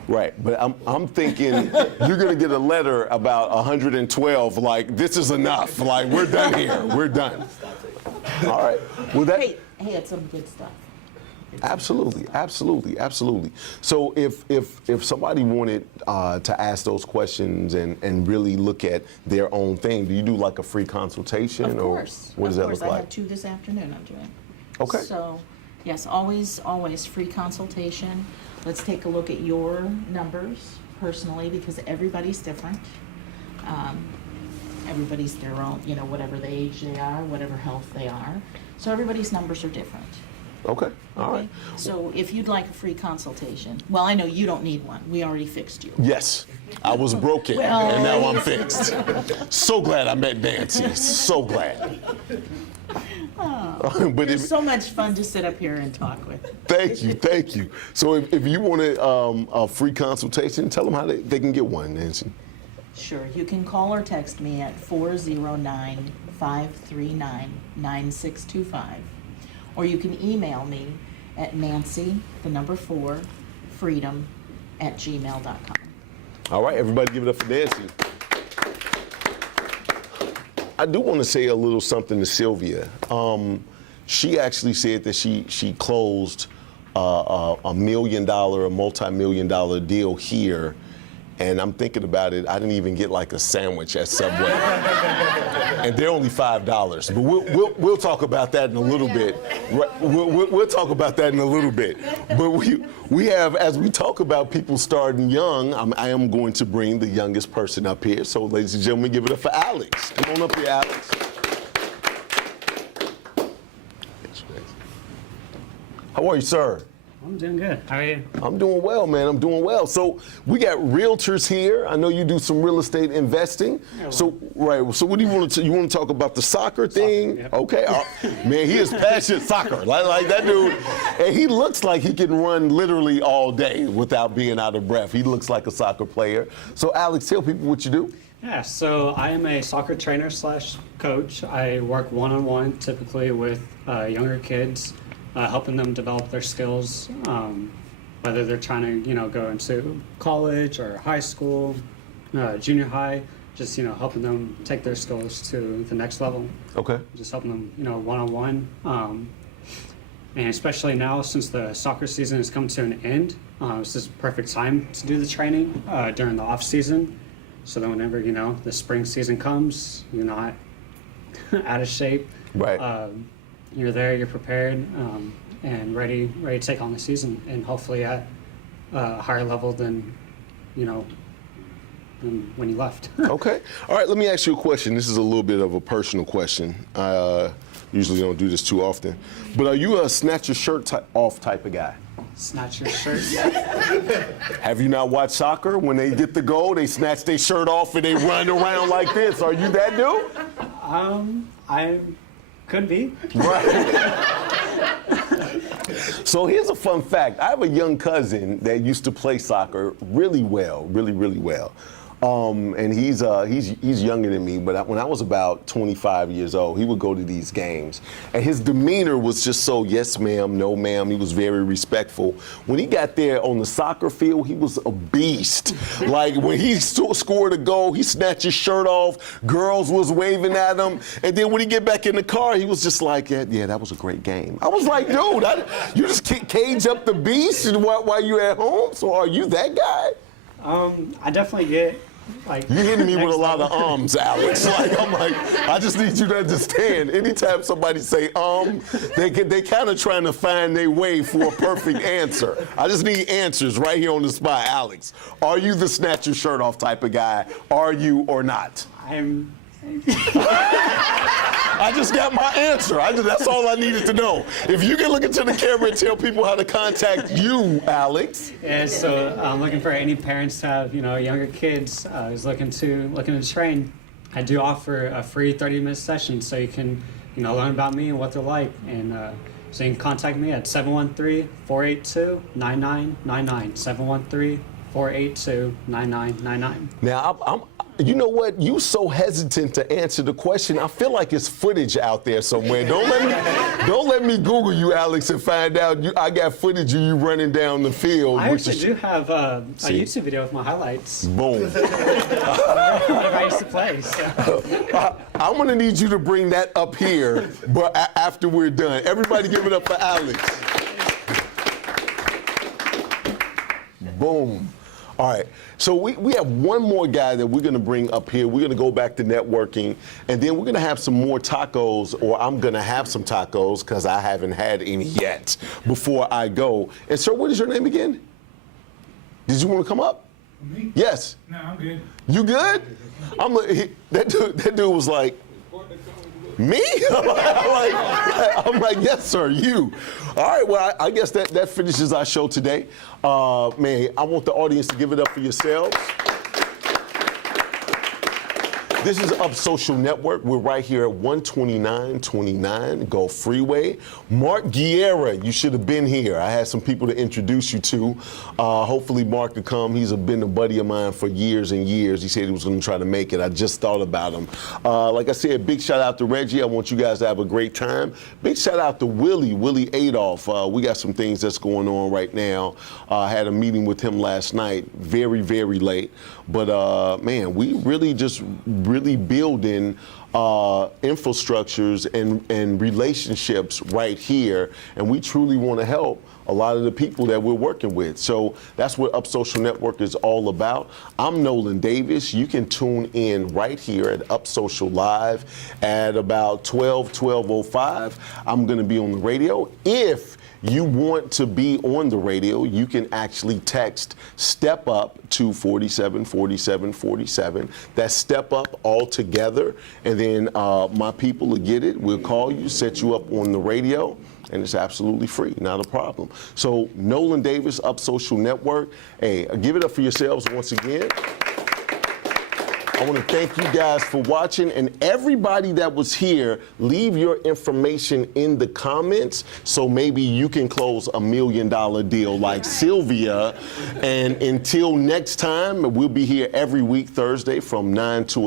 Right, but I'm thinking you're gonna get a letter about 112. Like, this is enough. Like, we're done here. We're done. All right. Well, that. Hey, it's some good stuff. Absolutely, absolutely, absolutely. So if somebody wanted to ask those questions and really look at their own thing, do you do like a free consultation? Of course. Or what does that look I like? have 2 this afternoon I'm doing. Okay. So, yes, always free consultation. Let's take a look at your numbers personally because everybody's different. Everybody's their own, you know, whatever the age they are, whatever health they are. So everybody's numbers are different. Okay, all right. So if you'd like a free consultation, well, I know you don't need one. We already fixed you. Yes, I was broken Well, and now I'm fixed. So glad I met Nancy. So glad. But It's so much fun to sit up here and talk with. Thank you, thank you. So if you wanted a free consultation, tell them how they can get one, Nancy. Sure, you can call or text me at 409-539-9625. Or you can email me at nancy4freedom@gmail.com. All right, everybody give it up for Nancy. I do want to say a little something to Sylvia. She actually said that she closed a multi-million-dollar deal here. And I'm thinking about it, I didn't even get like a sandwich at Subway. And they're only $5. But we'll talk about that in a little bit. We'll talk about that in a little bit. But we have, as we talk about people starting young, I am going to bring the youngest person up here. So ladies and gentlemen, give it up for Alex. Come on up here, Alex. How are you, sir? I'm doing good. How are you? I'm doing well, man. I'm doing well. So we got realtors here. I know you do some real estate investing. Yeah, So right. So what do you want to? You want to talk about the soccer thing? Yep. Okay. Man, he is passionate soccer. Like that dude, and he looks like he can run literally all day without being out of breath. He looks like a soccer player. So Alex, tell people what you do. Yeah, so I am a soccer trainer / coach. I work one-on-one typically with younger kids, helping them develop their skills, whether they're trying to, go into college or high school, junior high, just, helping them take their skills to the next level. Okay. Just helping them, one-on-one. And especially now, since the soccer season has come to an end, this is the perfect time to do the training during the off season. So that whenever, the spring season comes, you're not out of shape. Right. You're there, you're prepared, and ready to take on the season, and hopefully at a higher level than when you left. Okay. All right, let me ask you a question. This is a little bit of a personal question. Usually don't do this too often. But are you a snatch your shirt off type of guy? Snatch your shirt. Have you not watched soccer? When they get the goal, they snatch their shirt off and they run around like this. Are you that dude? I could be. Right. So here's a fun fact. I have a young cousin that used to play soccer really well, really well. And he's younger than me, but when I was about 25 years old, he would go to these games. And his demeanor was just so, yes ma'am, no ma'am. He was very respectful. When he got there on the soccer field, he was a beast. Like when he scored a goal, he snatched his shirt off, girls was waving at him. And then when he get back in the car, he was just like, yeah, that was a great game. I was like, dude, you just cage up the beast while you're at home? So are you that guy? I definitely get you're hitting me with a lot of ums, Alex. I just need you to understand. Anytime somebody say they kind of trying to find their way for a perfect answer. I just need answers right here on the spot, Alex. Are you the snatch your shirt off type of guy? Are you or not? I just got my answer. That's all I needed to know. If you can look into the camera and tell people how to contact you, Alex. Yeah, so I'm looking for any parents to have, younger kids who's looking to train. I do offer a free 30-minute session so you can, learn about me and what they're like. And so you can contact me at 713-482-9999. 713-482-9999. Now, you know what? You so hesitant to answer the question. I feel like it's footage out there somewhere. Don't let me Google you, Alex, and find out I got footage of you running down the field. I actually do have a YouTube video with my highlights. Boom. I used to play. So. I'm gonna need you to bring that up here, but after we're done. Everybody give it up for Alex. Boom. All right, so we have one more guy that we're going to bring up here. We're going to go back to networking, and then we're going to have some more tacos, or I'm going to have some tacos because I haven't had any yet before I go. And sir, what is your name again? Did you want to come up? Me? Yes. No, I'm good. You good? That dude was like, me? I'm like, yes, sir, you. All right, well, I guess that finishes our show today. Man, I want the audience to give it up for yourselves. This is Up Social Network. We're right here at 12929 Gulf Freeway. Mark Guerra, you should have been here. I had some people to introduce you to. Hopefully Mark could come. He's been a buddy of mine for years and years. He said he was going to try to make it. I just thought about him. Like I said, big shout out to Reggie. I want you guys to have a great time. Big shout out to Willie Adolph. We got some things that's going on right now. I had a meeting with him last night, very, very late. But man, we really building infrastructures and relationships right here, and we truly want to help a lot of the people that we're working with. So that's what Up Social Network is all about. I'm Nolan Davis. You can tune in right here at Up Social Live at about 12:05. I'm going to be on the radio. If you want to be on the radio, you can actually text STEP UP to 474747. That's STEP UP all together, and then my people will get it. We'll call you, set you up on the radio, and it's absolutely free, not a problem. So Nolan Davis, Up Social Network. Hey, give it up for yourselves once again. I want to thank you guys for watching, and everybody that was here, leave your information in the comments so maybe you can close $1 million deal like Sylvia. And until next time, we'll be here every week Thursday from 9 to 11.